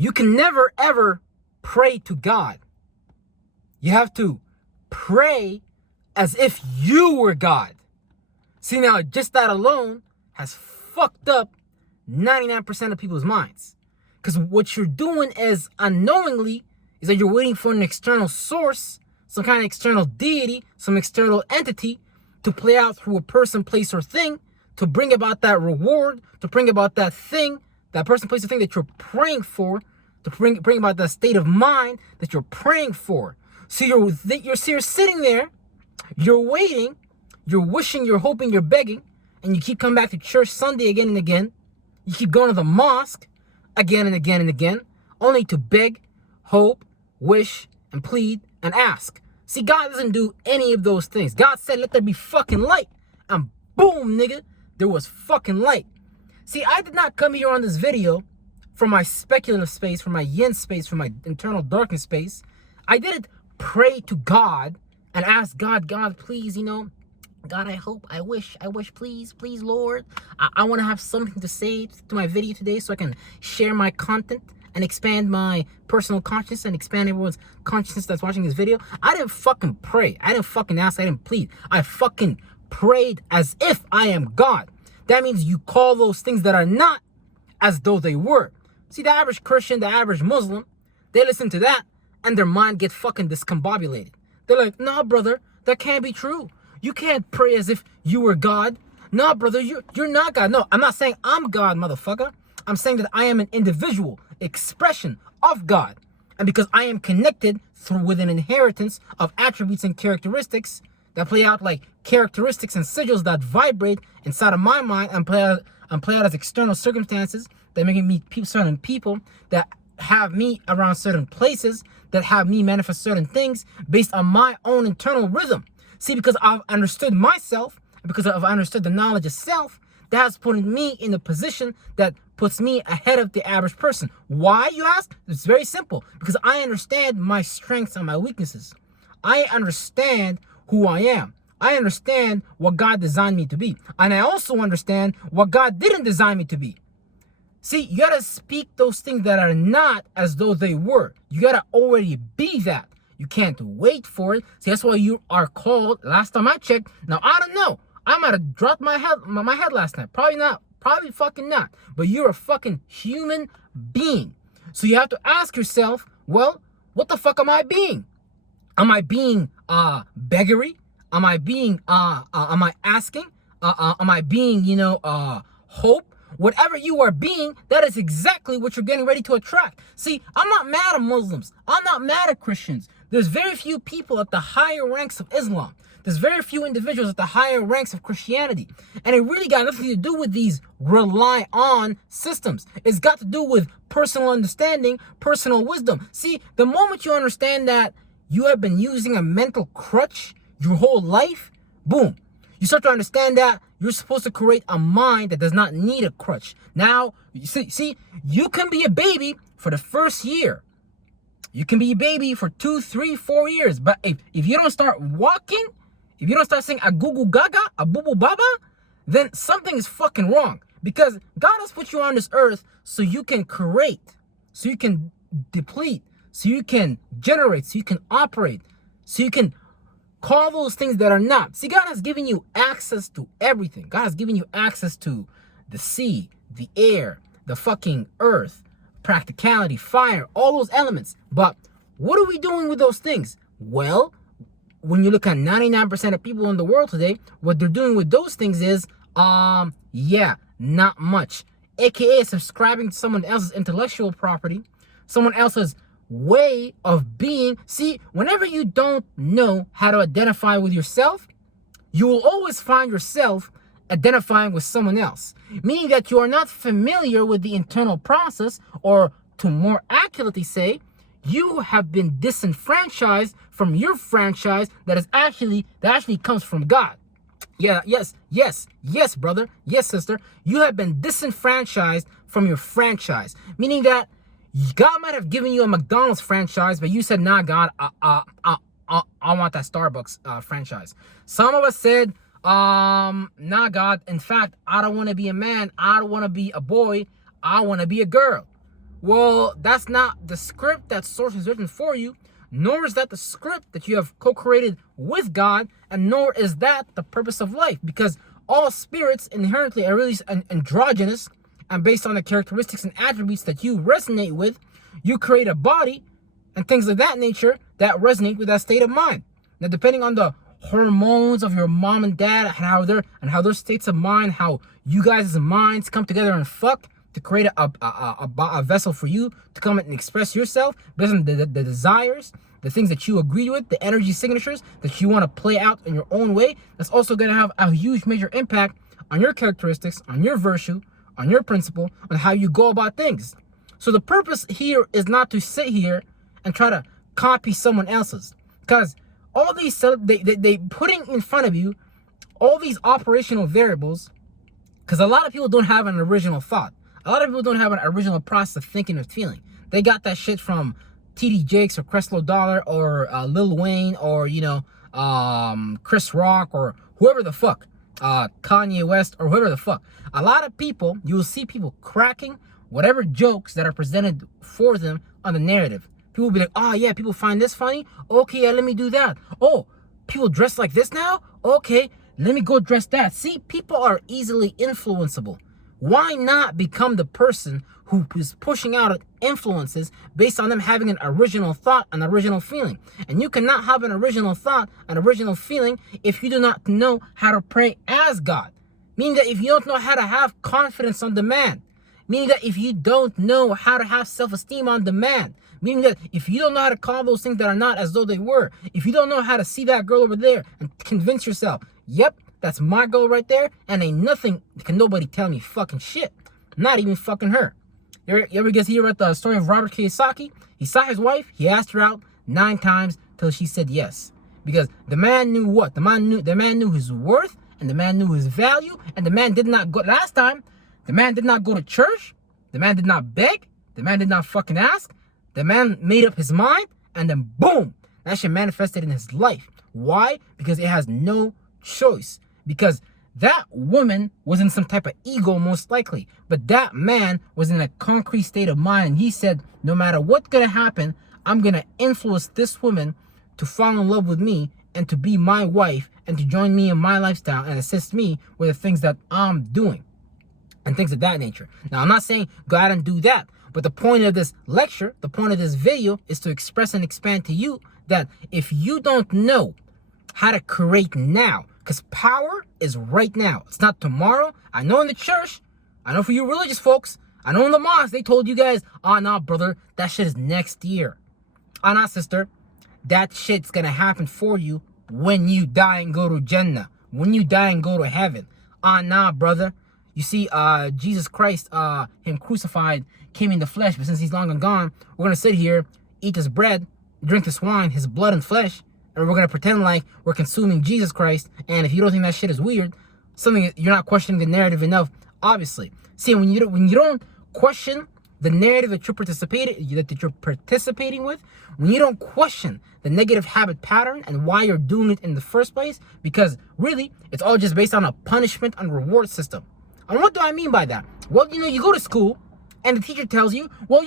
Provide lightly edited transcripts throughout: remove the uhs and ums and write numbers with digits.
You can never, ever pray to God. You have to pray as if you were God. See, now, just that alone has fucked up 99% of people's minds. Because what you're doing is unknowingly is that you're waiting for an external source, some kind of external deity, some external entity to play out through a person, place, or thing to bring about that reward, to bring about that thing, that person, place, or thing that you're praying for, to bring about that state of mind that you're praying for. So you're sitting there, you're waiting, you're wishing, you're hoping, you're begging, and you keep coming back to church Sunday again and again. You keep going to the mosque again and again and again, only to beg, hope, wish, and plead, and ask. See, God doesn't do any of those things. God said, let there be fucking light. And boom, nigga, there was fucking light. See, I did not come here on this video from my speculative space, from my yin space, from my internal darkness space. I didn't pray to God and ask God, please, God, I hope, I wish, please, Lord. I want to have something to say to my video today so I can share my content and expand my personal consciousness and expand everyone's consciousness that's watching this video. I didn't fucking pray. I didn't fucking ask. I didn't plead. I fucking prayed as if I am God. That means you call those things that are not as though they were. See, the average Christian, the average Muslim, they listen to that and their mind gets fucking discombobulated. They're like, nah, brother, that can't be true. You can't pray as if you were God. Nah, brother, you're not God. No, I'm not saying I'm God, motherfucker. I'm saying that I am an individual expression of God. And because I am connected with an inheritance of attributes and characteristics that play out like characteristics and sigils that vibrate inside of my mind and play out as external circumstances that make me meet certain people, that have me around certain places, that have me manifest certain things based on my own internal rhythm. See, because I've understood myself, and because I've understood the knowledge of self, that has put me in a position that puts me ahead of the average person. Why, you ask? It's very simple. Because I understand my strengths and my weaknesses. I understand who I am. I understand what God designed me to be. And I also understand what God didn't design me to be. See, you gotta speak those things that are not as though they were. You gotta already be that. You can't wait for it. See, that's why you are called, last time I checked. Now, I don't know. I might have dropped my head last night. Probably not. Probably fucking not. But you're a fucking human being. So you have to ask yourself, well, what the fuck am I being? Am I being beggary? Am I being am I asking? Am I being, hope? Whatever you are being, that is exactly what you're getting ready to attract. See, I'm not mad at Muslims. I'm not mad at Christians. There's very few people at the higher ranks of Islam. There's very few individuals at the higher ranks of Christianity. And it really got nothing to do with these rely on systems. It's got to do with personal understanding, personal wisdom. See, the moment you understand that you have been using a mental crutch your whole life, boom. You start to understand that you're supposed to create a mind that does not need a crutch. Now, see, you can be a baby for the first year. You can be a baby for 2, 3, 4 years. But if you don't start walking, if you don't start saying a goo goo gaga, a boo boo baba, then something is fucking wrong. Because God has put you on this earth so you can create, so you can deplete, so you can generate, so you can operate, so you can call those things that are not. See, God has given you access to everything. God has given you access to the sea, the air, the fucking earth, practicality, fire, all those elements. But what are we doing with those things? Well, when you look at 99% of people in the world today, what they're doing with those things is, not much. AKA subscribing to someone else's intellectual property, someone else's way of being. See, whenever you don't know how to identify with yourself, you will always find yourself identifying with someone else, meaning that you are not familiar with the internal process, or to more accurately say, you have been disenfranchised from your franchise that actually comes from God. Yeah, yes, brother, yes, sister, you have been disenfranchised from your franchise, meaning that God might have given you a McDonald's franchise, but you said, nah, God, I want that Starbucks franchise. Some of us said, nah, God, in fact, I don't want to be a man. I don't want to be a boy. I want to be a girl. Well, that's not the script that source has written for you, nor is that the script that you have co-created with God, and nor is that the purpose of life, because all spirits inherently are really androgynous, and based on the characteristics and attributes that you resonate with, you create a body and things of that nature that resonate with that state of mind. Now, depending on the hormones of your mom and dad and how their states of mind, how you guys' minds come together and fuck to create a vessel for you to come and express yourself based on the desires, the things that you agree with, the energy signatures that you want to play out in your own way. That's also going to have a huge major impact on your characteristics, on your virtue, on your principle, on how you go about things. So the purpose here is not to sit here and try to copy someone else's, because all these they putting in front of you all these operational variables, because a lot of people don't have an original thought. A lot of people don't have an original process of thinking and feeling. They got that shit from TD Jakes or Creflo Dollar or Lil Wayne or Chris Rock or whoever the fuck, Kanye West or whoever the fuck. A lot of people, you will see people cracking whatever jokes that are presented for them on the narrative. People will be like, oh yeah, people find this funny? Okay, yeah, let me do that. Oh, people dress like this now? Okay, let me go dress that. See, people are easily influenceable. Why not become the person who is pushing out influences based on them having an original thought, an original feeling? And you cannot have an original thought, an original feeling if you do not know how to pray as God. Meaning that if you don't know how to have confidence on demand, meaning that if you don't know how to have self-esteem on demand, meaning that if you don't know how to call those things that are not as though they were, if you don't know how to see that girl over there and convince yourself, yep, that's my girl right there, and ain't nothing, can nobody tell me fucking shit. Not even fucking her. You ever guys hear about the story of Robert Kiyosaki? He saw his wife, he asked her out 9 times till she said yes. Because the man knew what? The man knew his worth, and the man knew his value, and the man did not go, last time, the man did not go to church, the man did not beg, the man did not fucking ask, the man made up his mind, and then boom, that shit manifested in his life. Why? Because it has no choice. Because that woman was in some type of ego, most likely. But that man was in a concrete state of mind. And he said, no matter what's going to happen, I'm going to influence this woman to fall in love with me and to be my wife and to join me in my lifestyle and assist me with the things that I'm doing and things of that nature. Now, I'm not saying go out and do that. But the point of this lecture, the point of this video is to express and expand to you that if you don't know how to create now, because power is right now. It's not tomorrow. I know in the church, I know for you religious folks, I know in the mosque, they told you guys, oh, nah, brother, that shit is next year. Oh, nah, sister, that shit's going to happen for you when you die and go to Jannah, when you die and go to heaven. Oh, nah, brother. You see, Jesus Christ, him crucified, came in the flesh, but since he's long and gone, we're going to sit here, eat this bread, drink this wine, his blood and flesh, and we're going to pretend like we're consuming Jesus Christ. And if you don't think that shit is weird, something you're not questioning the narrative enough, obviously. See, when you don't question the narrative that you're participating with, when you don't question the negative habit pattern and why you're doing it in the first place, because really, it's all just based on a punishment and reward system. And what do I mean by that? Well, you go to school and the teacher tells you, well,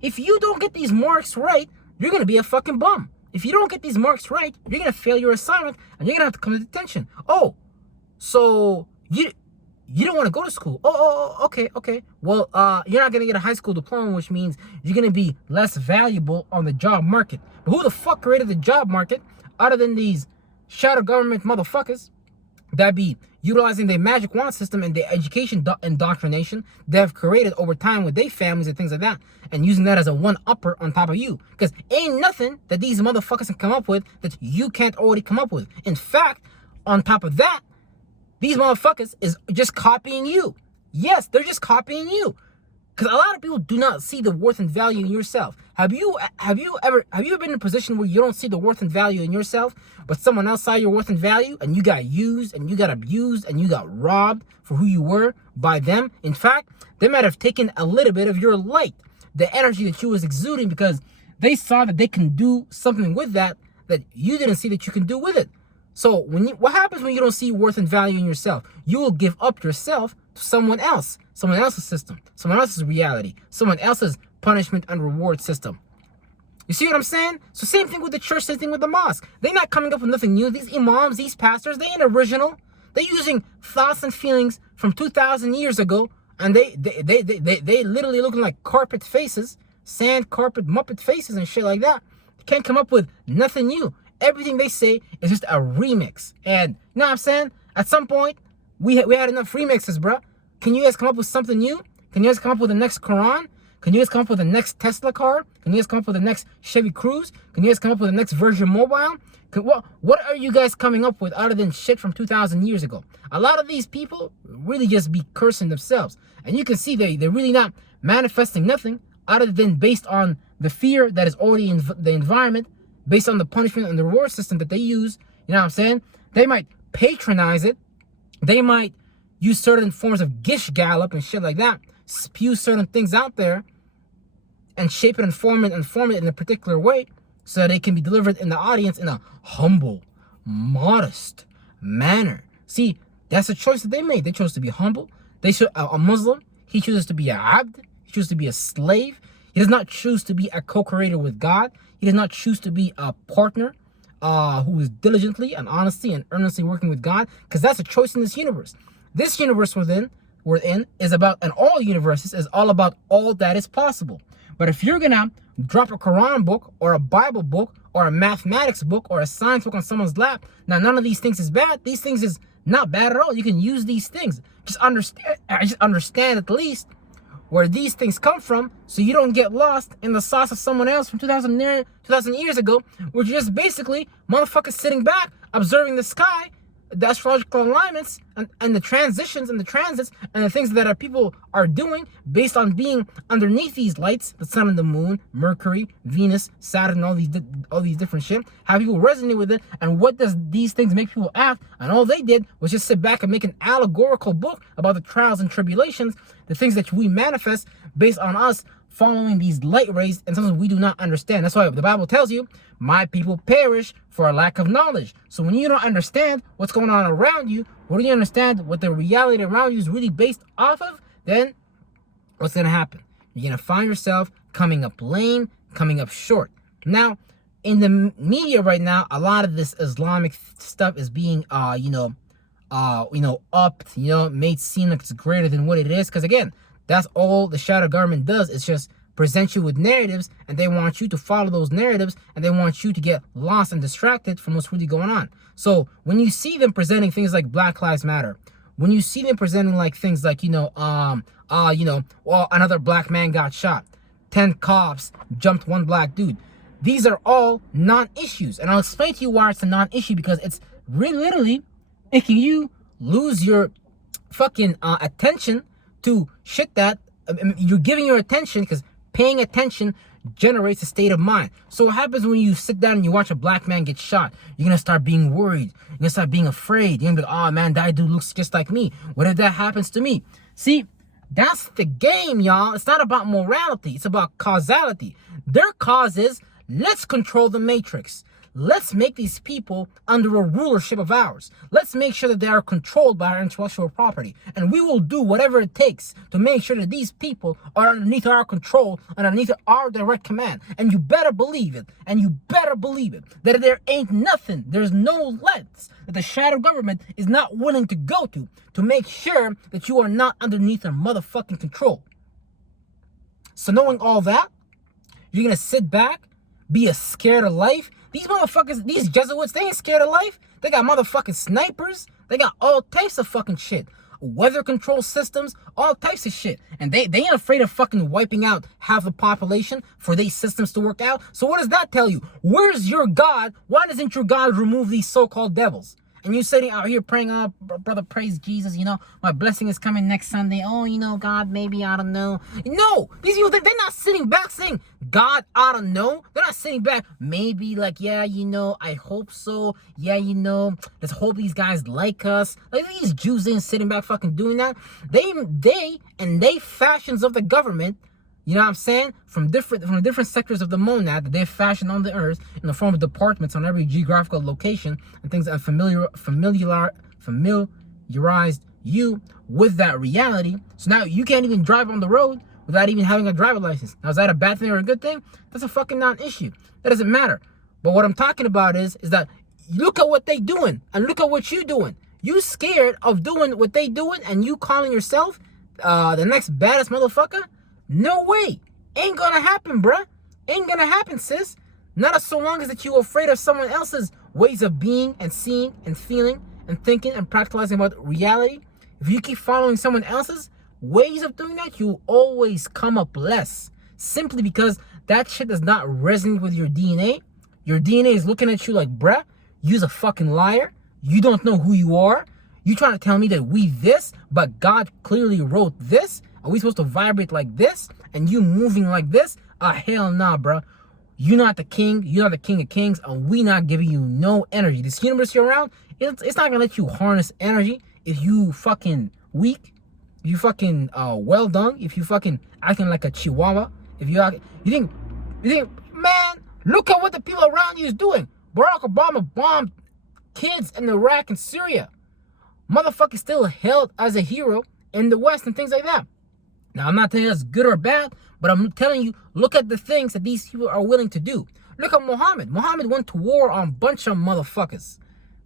if you don't get these marks right, you're going to be a fucking bum. If you don't get these marks right, you're going to fail your assignment and you're going to have to come to detention. Oh, so you don't want to go to school. Oh, okay. Well, you're not going to get a high school diploma, which means you're going to be less valuable on the job market. But who the fuck created the job market other than these shadow government motherfuckers that be utilizing their magic wand system and their education indoctrination they have created over time with their families and things like that, and using that as a one-upper on top of you? Because ain't nothing that these motherfuckers can come up with that you can't already come up with. In fact, on top of that, these motherfuckers is just copying you. Yes, they're just copying you. Because a lot of people do not see the worth and value in yourself. Have you ever been in a position where you don't see the worth and value in yourself, but someone else saw your worth and value, and you got used, and you got abused, and you got robbed for who you were by them? In fact, they might have taken a little bit of your light, the energy that you was exuding, because they saw that they can do something with that you didn't see that you can do with it. So what happens when you don't see worth and value in yourself? You will give up yourself to someone else, someone else's system, someone else's reality, someone else's punishment and reward system. You see what I'm saying? So same thing with the church, same thing with the mosque. They're not coming up with nothing new. These imams, these pastors, they ain't original. They're using thoughts and feelings from 2,000 years ago, and they literally looking like carpet faces, sand carpet Muppet faces and shit like that. They can't come up with nothing new. Everything they say is just a remix. And you know what I'm saying? At some point, we had enough remixes, bro. Can you guys come up with something new? Can you guys come up with the next Quran? Can you guys come up with the next Tesla car? Can you guys come up with the next Chevy Cruze? Can you guys come up with the next Virgin Mobile? What are you guys coming up with other than shit from 2,000 years ago? A lot of these people really just be cursing themselves. And you can see they're really not manifesting nothing other than based on the fear that is already in the environment, based on the punishment and the reward system that they use. You know what I'm saying? They might patronize it. They might use certain forms of gish gallop and shit like that, spew certain things out there, and shape it and form it in a particular way so that it can be delivered in the audience in a humble, modest manner. See, that's a choice that they made. They chose to be humble. A Muslim, he chooses to be a abd. He chooses to be a slave. He does not choose to be a co-creator with God. He does not choose to be a partner who is diligently and honestly and earnestly working with God, because that's a choice in this universe. This universe we're in is about, and all universes is all about all that is possible. But if you're gonna drop a Quran book or a Bible book or a mathematics book or a science book on someone's lap, now none of these things is bad. These things is not bad at all. You can use these things. Just understand at least where these things come from, so you don't get lost in the sauce of someone else from 2,000 years ago, which is just basically motherfuckers sitting back, observing the sky, the astrological alignments, and the transitions and the transits and the things that our people are doing based on being underneath these lights, the sun and the moon, Mercury, Venus, Saturn, all these different shit. How people resonate with it, and what does these things make people act? And all they did was just sit back and make an allegorical book about the trials and tribulations, the things that we manifest based on us following these light rays and something we do not understand. That's why the Bible tells you, my people perish for a lack of knowledge. So when you don't understand what's going on around you, when you understand what the reality around you is really based off of, then what's going to happen? You're going to find yourself coming up lame, coming up short. Now, in the media right now, a lot of this Islamic stuff is being, upped, made seem like it's greater than what it is. Because again, that's all the shadow government does. It's just present you with narratives, and they want you to follow those narratives, and they want you to get lost and distracted from what's really going on. So when you see them presenting things like Black Lives Matter, when you see them presenting like things like, another black man got shot, 10 cops jumped one black dude, these are all non-issues. And I'll explain to you why it's a non-issue, because it's really literally making you lose your fucking attention to shit that you're giving your attention, because paying attention generates a state of mind. So what happens when you sit down and you watch a black man get shot? You're gonna start being worried. You're gonna start being afraid. You're gonna be like, oh man, that dude looks just like me. What if that happens to me? See, that's the game, y'all. It's not about morality. It's about causality. Their cause is, let's control the matrix. Let's make these people under a rulership of ours. Let's make sure that they are controlled by our intellectual property. And we will do whatever it takes to make sure that these people are underneath our control, underneath our direct command. And you better believe it. And you better believe it. That there ain't nothing, there's no lengths that the shadow government is not willing to go to make sure that you are not underneath their motherfucking control. So knowing all that, you're going to sit back, be scared of life. These motherfuckers, these Jesuits, they ain't scared of life. They got motherfucking snipers. They got all types of fucking shit. Weather control systems, all types of shit. And they ain't afraid of fucking wiping out half the population for these systems to work out. So what does that tell you? Where's your God? Why doesn't your God remove these so-called devils? And you sitting out here praying, oh, brother, praise Jesus, my blessing is coming next Sunday. Oh, God, maybe, I don't know. No, these people, they're not sitting back saying, God, I don't know. They're not sitting back, maybe, like, yeah, I hope so. Yeah, let's hope these guys like us. Like, these Jews ain't sitting back fucking doing that. They fashions of the government, you know what I'm saying? From different sectors of the monad that they've fashioned on the earth in the form of departments on every geographical location and things that familiarized you with that reality. So now you can't even drive on the road without even having a driver's license. Now, is that a bad thing or a good thing? That's a fucking non-issue. That doesn't matter. But what I'm talking about is that look at what they doing and look at what you doing. You scared of doing what they doing and you calling yourself the next baddest motherfucker? No way. Ain't gonna happen, bruh. Ain't gonna happen, sis. Not as so long as that you're afraid of someone else's ways of being and seeing and feeling and thinking and practicing about reality. If you keep following someone else's ways of doing that, you'll always come up less. Simply because that shit does not resonate with your DNA. Your DNA is looking at you like, bruh, you's a fucking liar. You don't know who you are. You trying to tell me that we this, but God clearly wrote this? Are we supposed to vibrate like this? And you moving like this? Hell nah, bruh. You're not the king. You're not the king of kings. And we not giving you no energy. This universe you're around, it's not going to let you harness energy if you fucking weak. If you fucking well done. If you fucking acting like a chihuahua. If you think, man, look at what the people around you is doing. Barack Obama bombed kids in Iraq and Syria. Motherfucker still held as a hero in the West and things like that. Now, I'm not telling you that's good or bad, but I'm telling you, look at the things that these people are willing to do. Look at Muhammad. Muhammad went to war on a bunch of motherfuckers.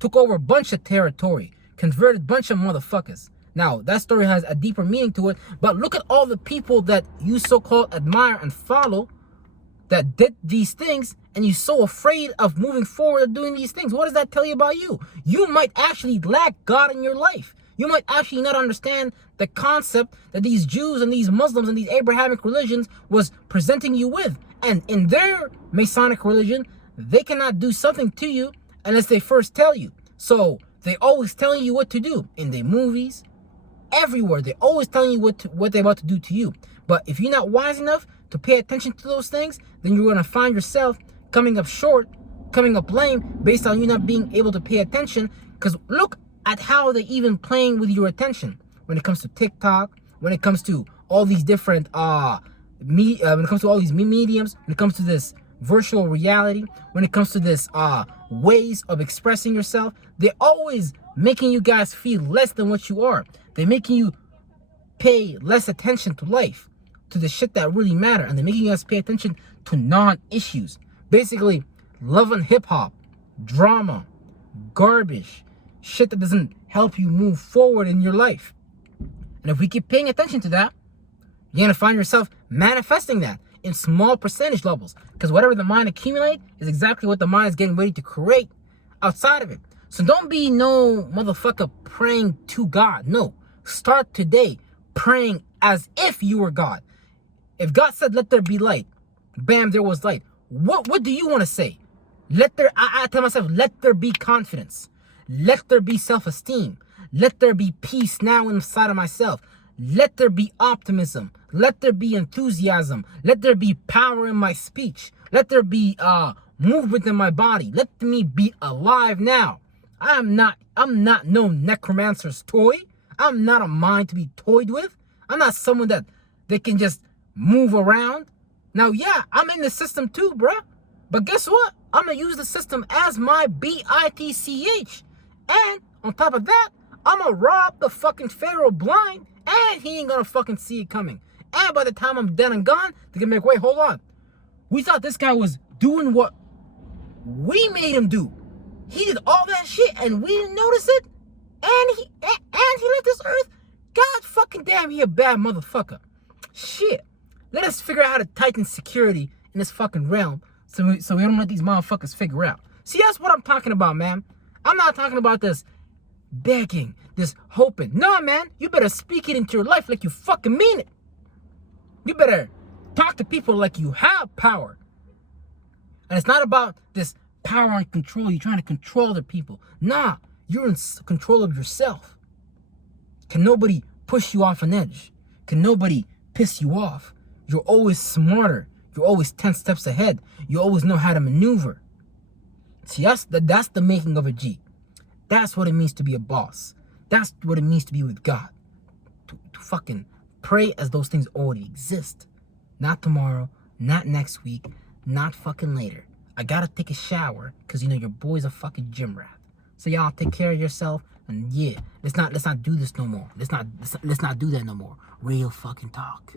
Took over a bunch of territory. Converted a bunch of motherfuckers. Now, that story has a deeper meaning to it, but look at all the people that you so-called admire and follow that did these things, and you're so afraid of moving forward and doing these things. What does that tell you about you? You might actually lack God in your life. You might actually not understand the concept that these Jews and these Muslims and these Abrahamic religions was presenting you with. And in their Masonic religion, they cannot do something to you unless they first tell you. So they always telling you what to do in their movies, everywhere. They're always telling you what they're about to do to you. But if you're not wise enough to pay attention to those things, then you're going to find yourself coming up short, coming up lame, based on you not being able to pay attention. Because look at how they're even playing with your attention when it comes to TikTok, when it comes to all these different when it comes to all these mediums, when it comes to this virtual reality, when it comes to this ways of expressing yourself. They're always making you guys feel less than what you are. They're making you pay less attention to life, to the shit that really matter, and they're making us pay attention to non-issues. Basically, love and hip-hop, drama, garbage, shit that doesn't help you move forward in your life. And if we keep paying attention to that, you're going to find yourself manifesting that in small percentage levels. Because whatever the mind accumulates is exactly what the mind is getting ready to create outside of it. So don't be no motherfucker praying to God. No. Start today praying as if you were God. If God said, let there be light, bam, there was light. What do you want to say? I tell myself, let there be confidence. Let there be self-esteem. Let there be peace now inside of myself. Let there be optimism. Let there be enthusiasm. Let there be power in my speech. Let there be movement in my body. Let me be alive now. I'm not no necromancer's toy. I'm not a mind to be toyed with. I'm not someone that they can just move around. Now, yeah, I'm in the system too, bruh. But guess what? I'm going to use the system as my bitch. And on top of that, I'm going to rob the fucking Pharaoh blind, and he ain't going to fucking see it coming. And by the time I'm done and gone, they're going to be like, wait, hold on. We thought this guy was doing what we made him do. He did all that shit, and we didn't notice it. And he left this earth. God fucking damn, he a bad motherfucker. Shit. Let us figure out how to tighten security in this fucking realm so we don't let these motherfuckers figure out. See, that's what I'm talking about, man. I'm not talking about this begging, this hoping. No, man. You better speak it into your life like you fucking mean it. You better talk to people like you have power. And it's not about this power and control. You're trying to control other people. Nah, you're in control of yourself. Can nobody push you off an edge? Can nobody piss you off? You're always smarter. You're always 10 steps ahead. You always know how to maneuver. See, that's the making of a G. That's what it means to be a boss. That's what it means to be with God. To fucking pray as those things already exist. Not tomorrow, not next week, not fucking later. I gotta take a shower because, you know, your boy's a fucking gym rat. So y'all take care of yourself, and yeah, let's not do this no more. Let's not do that no more. Real fucking talk.